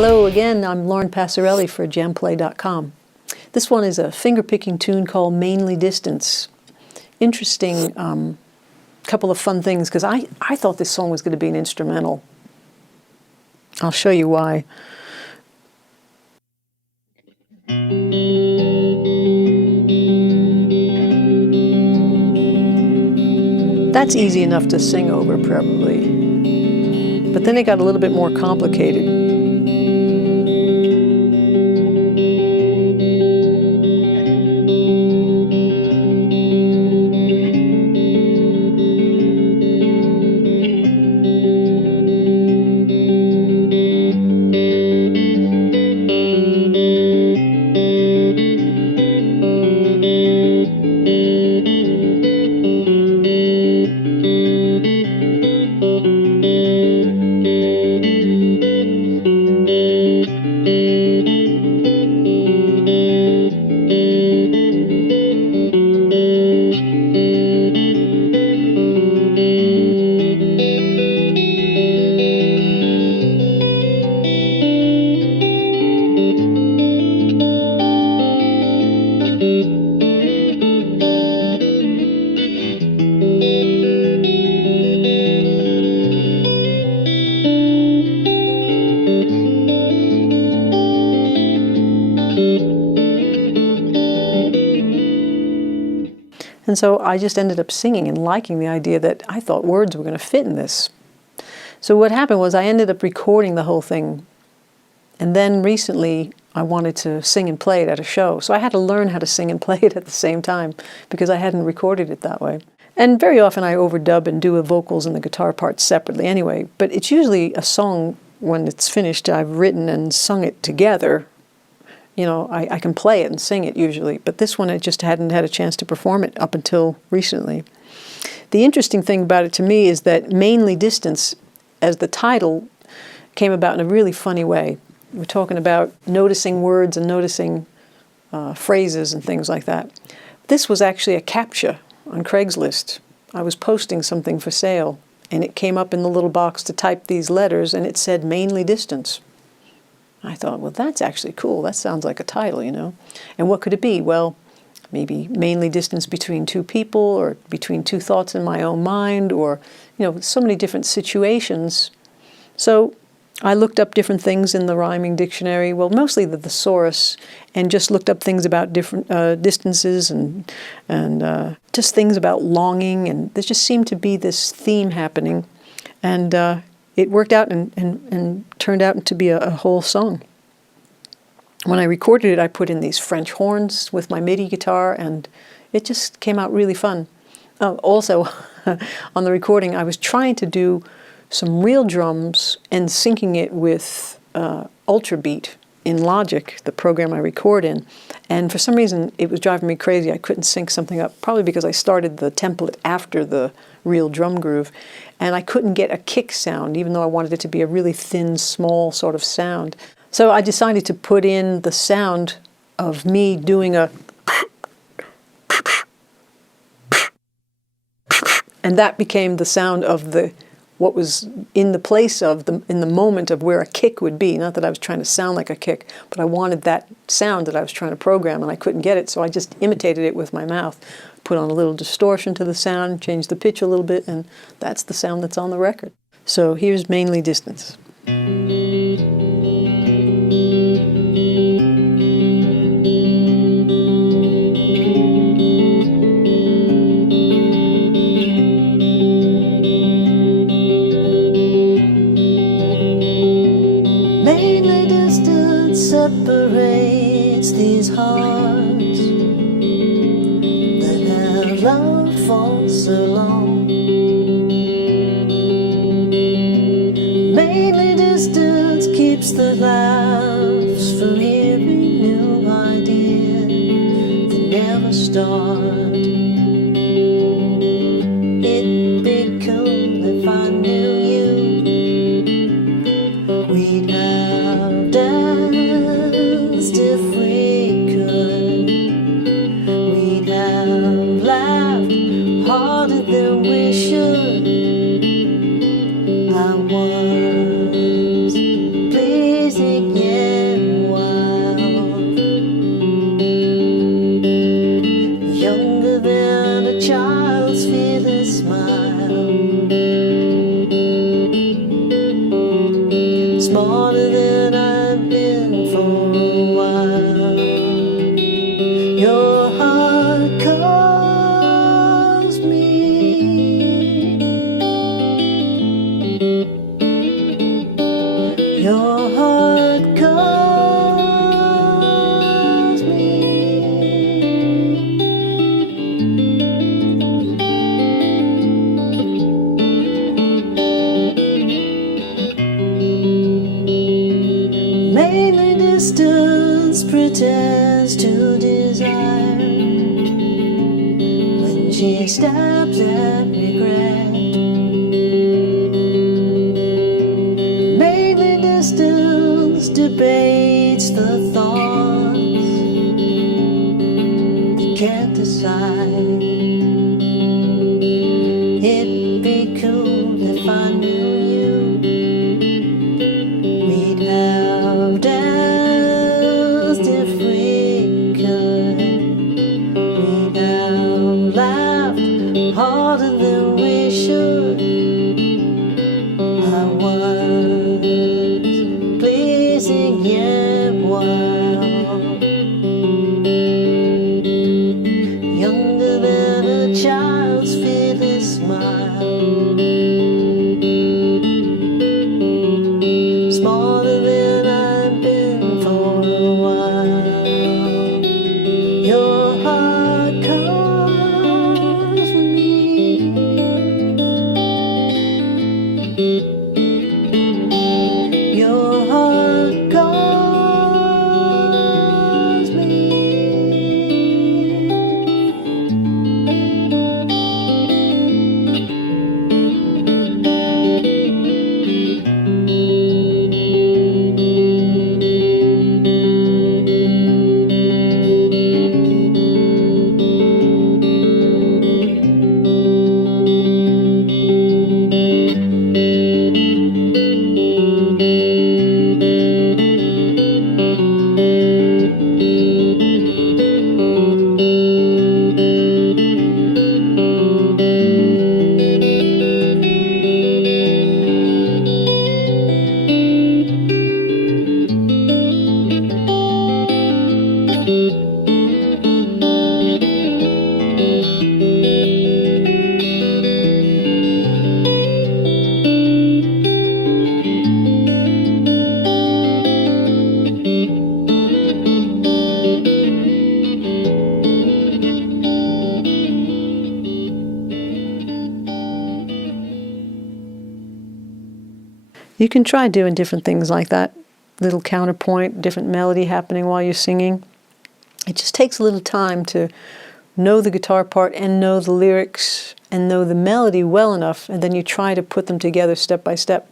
Hello again, I'm Lauren Passarelli for jamplay.com. This one is a finger-picking tune called Mainly Distance. Interesting couple of fun things, because I thought this song was going to be an instrumental. I'll show you why. That's easy enough to sing over, probably. But then it got a little bit more complicated. And so I just ended up singing and liking the idea that I thought words were going to fit in this. So what happened was I ended up recording the whole thing. And then recently I wanted to sing and play it at a show. So I had to learn how to sing and play it at the same time because I hadn't recorded it that way. And very often I overdub and do the vocals and the guitar parts separately anyway. But it's usually a song, when it's finished, I've written and sung it together. You know, I can play it and sing it usually, but this one I just hadn't had a chance to perform it up until recently. The interesting thing about it to me is that Mainly Distance, as the title, came about in a really funny way. We're talking about noticing words and noticing phrases and things like that. This was actually a CAPTCHA on Craigslist. I was posting something for sale, and it came up in the little box to type these letters, and it said Mainly Distance. I thought, well, that's actually cool. That sounds like a title, you know. And what could it be? Well, maybe mainly distance between two people, or between two thoughts in my own mind, or, you know, so many different situations. So I looked up different things in the rhyming dictionary, well, mostly the thesaurus, and just looked up things about different distances and just things about longing. And there just seemed to be this theme happening. And it worked out and turned out to be a whole song. When I recorded it, I put in these French horns with my MIDI guitar, and it just came out really fun. Also, on the recording, I was trying to do some real drums and syncing it with Ultrabeat in Logic, the program I record in. And for some reason, it was driving me crazy. I couldn't sync something up, probably because I started the template after the real drum groove. And I couldn't get a kick sound, even though I wanted it to be a really thin, small sort of sound. So I decided to put in the sound of me doing a... And that became the sound of what was in the place of, in the moment of where a kick would be. Not that I was trying to sound like a kick, but I wanted that sound that I was trying to program, and I couldn't get it, so I just imitated it with my mouth. Put on a little distortion to the sound, changed the pitch a little bit, and that's the sound that's on the record. So here's Mainly Distance. Mainly distance separates these hearts that have loved for so long. Mainly distance keeps the laughs from every new idea that never start. It'd be cool if I knew you. We'd have danced if we could. We'd have laughed harder than we should. I was pleasing once pretends to desire, when she stabs at regret, mainly distance debates the thoughts that can't decide. It'd be cool if I knew you. We'd have danced if we could. We'd have laughed harder than we should. I was pleasing yet wild, younger than a child's fearless smile, smaller than I've been for a while. Your heart calls for me. Your heart calls me. You can try doing different things like that. Little counterpoint, different melody happening while you're singing. It just takes a little time to know the guitar part and know the lyrics and know the melody well enough, and then you try to put them together step by step.